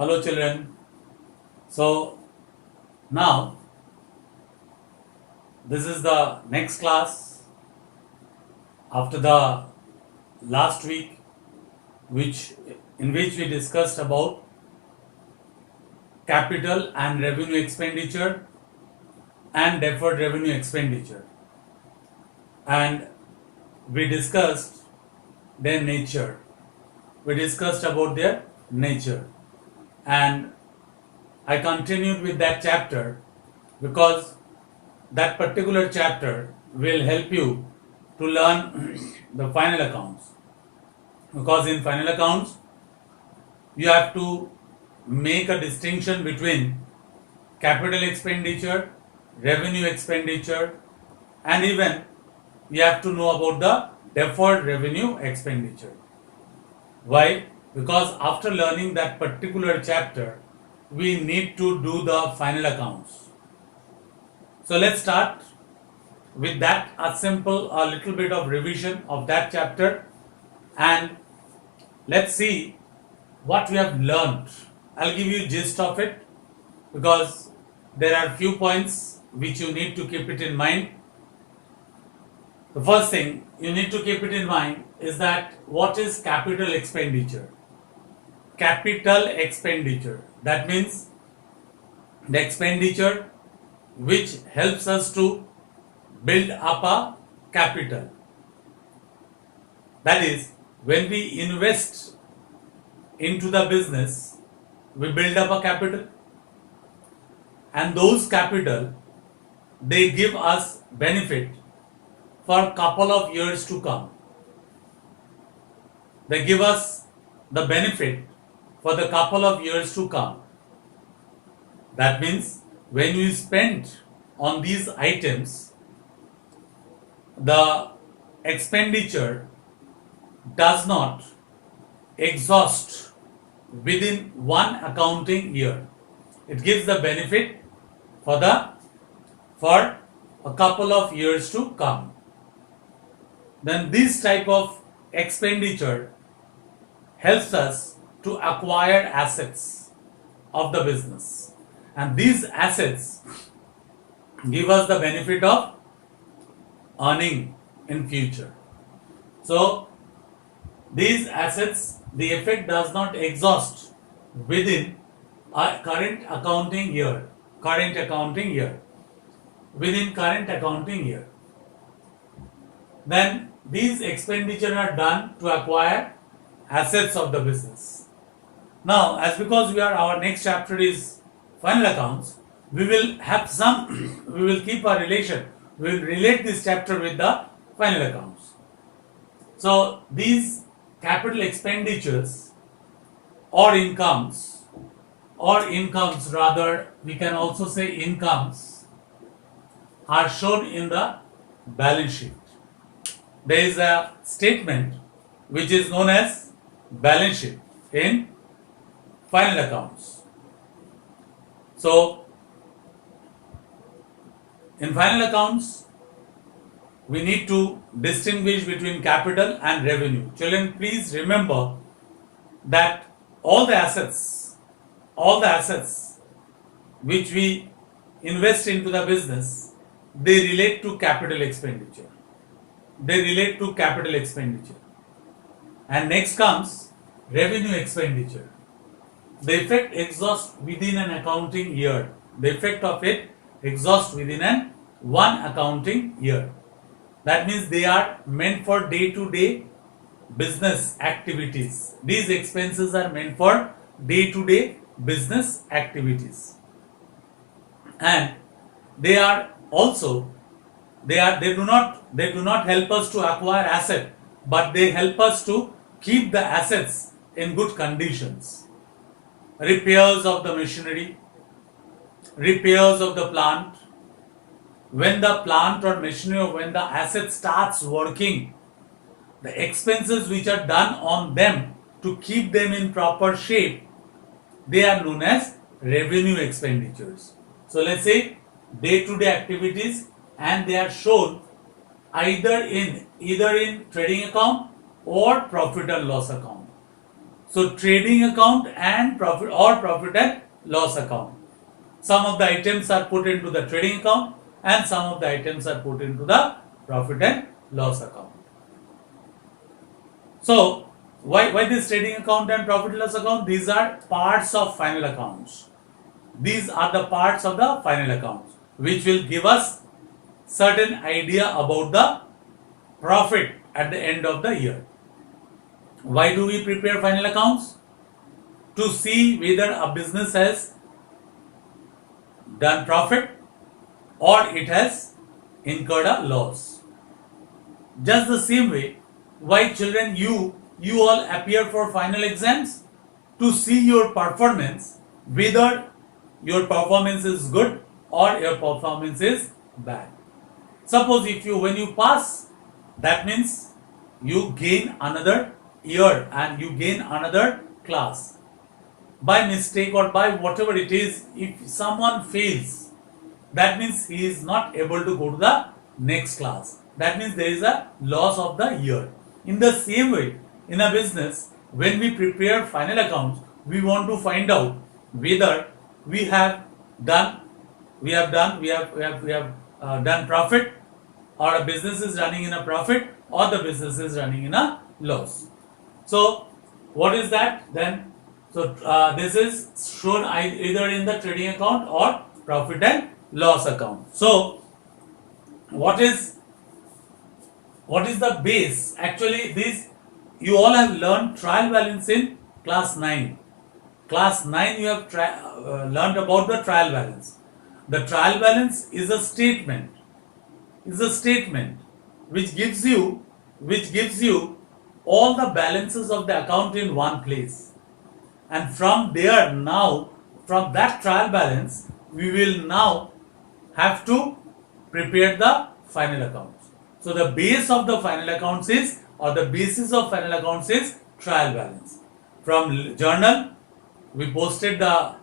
Hello children. So now this is the next class after the last week which in which we discussed about capital and revenue expenditure and deferred revenue expenditure, and we discussed their nature. We discussed about their nature, and I continued with that chapter because that particular chapter will help you to learn the final accounts, because in final accounts you have to make a distinction between capital expenditure, revenue expenditure, and even you have to know about the deferred revenue expenditure. Why? Because after learning that particular chapter we need to do the final accounts. So let's start with that, a little bit of revision of that chapter, and let's see what we have learned. I'll give you gist of it because there are few points which you need to keep it in mind. The first thing you need to keep it in mind is that what is capital expenditure? Capital expenditure, that means the expenditure which helps us to build up a capital. That is, when we invest into the business, we build up a capital, and those capital, they give us benefit for a couple of years to come. They give us the benefit for the couple of years to come. That means when you spend on these items, the expenditure does not exhaust within one accounting year. It gives the benefit for a couple of years to come. Then this type of expenditure helps us to acquire assets of the business, and these assets give us the benefit of earning in future. So these assets, the effect does not exhaust within a current accounting year. Then these expenditure are done to acquire assets of the business. Now, as because our next chapter is final accounts, we will have we will keep a relation. We will relate this chapter with the final accounts. So these capital expenditures or incomes rather, we can also say incomes, are shown in the balance sheet. There is a statement which is known as balance sheet in final accounts. So in final accounts we need to distinguish between capital and revenue. Children, please remember that all the assets which we invest into the business, they relate to capital expenditure. And next comes revenue expenditure. The effect exhausts within an accounting year. The effect of it exhausts within one accounting year. That means they are meant for day-to-day business activities. These expenses are meant for day-to-day business activities, and they are also they do not help us to acquire asset, but they help us to keep the assets in good conditions. Repairs of the machinery, repairs of the plant. When the plant or machinery or when the asset starts working, the expenses which are done on them to keep them in proper shape, they are known as revenue expenditures. So let's say day-to-day activities, and they are shown either in trading account or profit and loss account. So trading account and profit and loss account. Some of the items are put into the trading account and some of the items are put into the profit and loss account. So why this trading account and profit and loss account? These are parts of final accounts. These are the parts of the final accounts which will give us certain idea about the profit at the end of the year. Why do we prepare final accounts? To see whether a business has done profit or it has incurred a loss. Just the same way, why children you all appear for final exams? To see your performance, whether your performance is good or your performance is bad. Suppose if you when you pass, that means you gain another year and you gain another class. By mistake or by whatever it is, if someone fails, that means he is not able to go to the next class. That means there is a loss of the year. In the same way, in a business, when we prepare final accounts, we want to find out whether we have done profit, or a business is running in a profit or the business is running in a loss. So what is that then? So this is shown either in the trading account or profit and loss account. So what is the base? Actually, this you all have learned trial balance in class 9. Class 9 you have learned about the trial balance. The trial balance is a statement. Which gives you all the balances of the account in one place. And from there now, from that trial balance, we will now have to prepare the final accounts. So the base of the final accounts is, or the basis of final accounts is trial balance. From journal, we posted the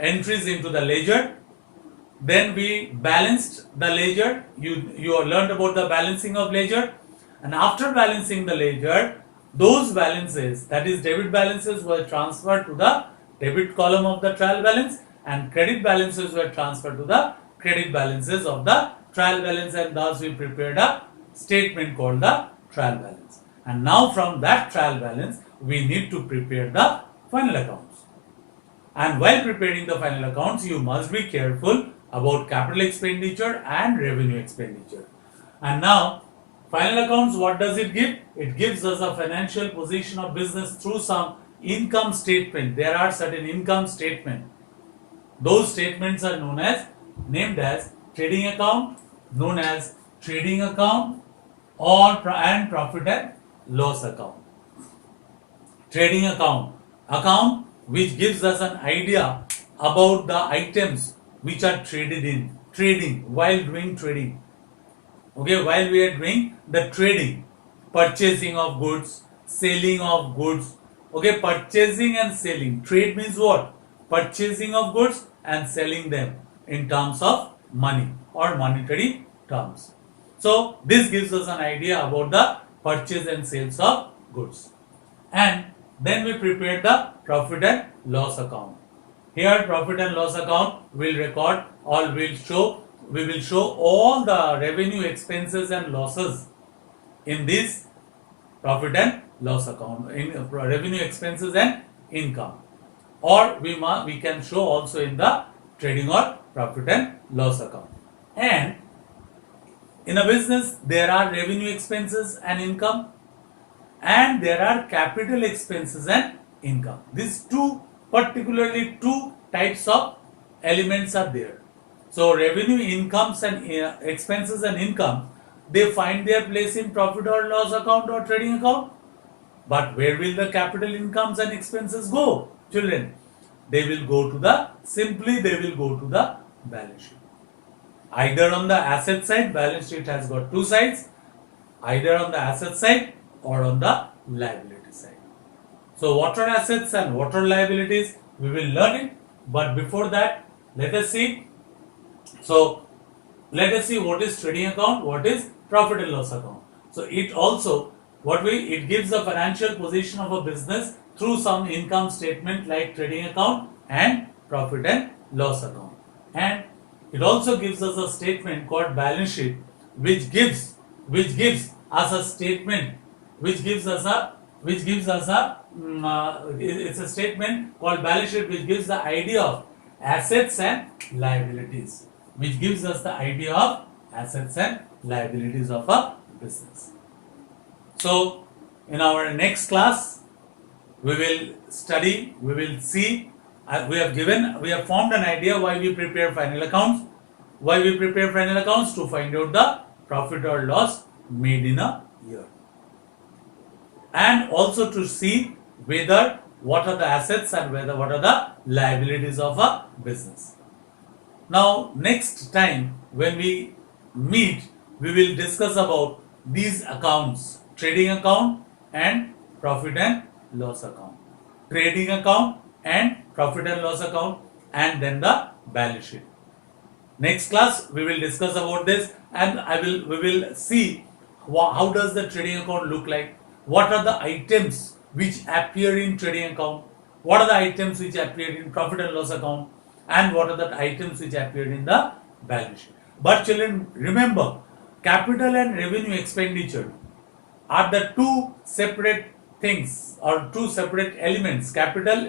entries into the ledger. Then we balanced the ledger. You learned about the balancing of ledger. And after balancing the ledger, those balances, that is debit balances, were transferred to the debit column of the trial balance, and credit balances were transferred to the credit balances of the trial balance, and thus we prepared a statement called the trial balance. And now from that trial balance, we need to prepare the final accounts. And while preparing the final accounts, you must be careful about capital expenditure and revenue expenditure. And now, final accounts, what does it give? It gives us a financial position of business through some income statement. There are certain income statements. Those statements are named as trading account, known as trading account, and profit and loss account. Trading account which gives us an idea about the items which are trading while doing trading. Okay, while we are doing the trading, purchasing of goods, selling of goods. Okay, purchasing and selling. Trade means what? Purchasing of goods and selling them in terms of money or monetary terms. So this gives us an idea about the purchase and sales of goods. And then we prepare the profit and loss account. Here profit and loss account will record or we will show all the revenue, expenses and losses in this profit and loss account, in revenue, expenses and income. Or we can show also in the trading or profit and loss account. And in a business, there are revenue, expenses and income, and there are capital expenses and income. These particularly two types of elements are there. So revenue, incomes and expenses and income, they find their place in profit or loss account or trading account. But where will the capital, incomes and expenses go, children? They will go to the balance sheet. Either on the asset side, balance sheet has got two sides, either on the asset side or on the liability side. So what are assets and what are liabilities? We will learn it. But before that, let us see. So let us see what is trading account, what is profit and loss account. So it also it gives the financial position of a business through some income statement like trading account and profit and loss account. And it also gives us a statement called balance sheet, which gives us a statement, it's a statement called balance sheet, which gives the idea of assets and liabilities, which gives us the idea of assets and liabilities of a business. So in our next class, we will study, we will see, we have formed an idea why we prepare final accounts. Why we prepare final accounts? To find out the profit or loss made in a year. And also to see whether what are the assets and what are the liabilities of a business. Now next time when we meet, we will discuss about these accounts: trading account and profit and loss account, trading account and profit and loss account, and then the balance sheet. Next class we will discuss about this, and we will see how does the trading account look like, what are the items which appear in trading account, what are the items which appear in profit and loss account, and what are the items which appear in the balance sheet. But children, remember, capital and revenue expenditure are the two separate things or two separate elements: capital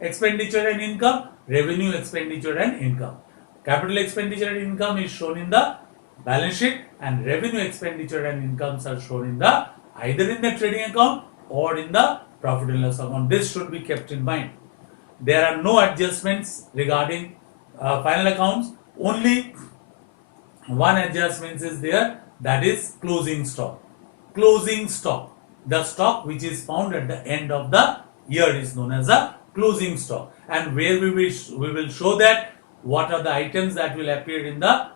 expenditure and income, revenue expenditure and income. Capital expenditure and income is shown in the balance sheet, and revenue expenditure and incomes are shown in the either in the trading account or in the profit and loss account. This should be kept in mind. There are no adjustments regarding final accounts. Only one adjustment is there, that is closing stock. Closing stock, the stock which is found at the end of the year, is known as a closing stock, and where we will show that what are the items that will appear in the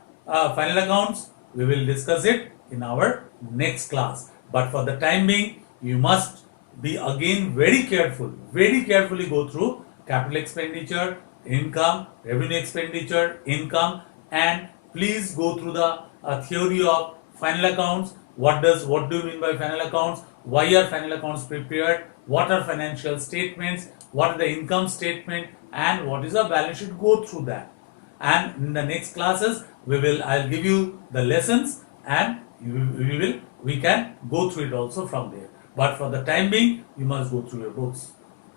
final accounts. We will discuss it in our next class. But for the time being, you must be again very carefully go through capital expenditure, income, revenue expenditure, income, and please go through the theory of final accounts. What do you mean by final accounts? Why are final accounts prepared? What are financial statements? What are the income statement? And what is a balance sheet? Go through that. And in the next classes, I'll give you the lessons, and we can go through it also from there. But for the time being, you must go through your books.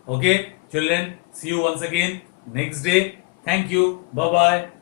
Okay, children, see you once again next day. Thank you. Bye-bye.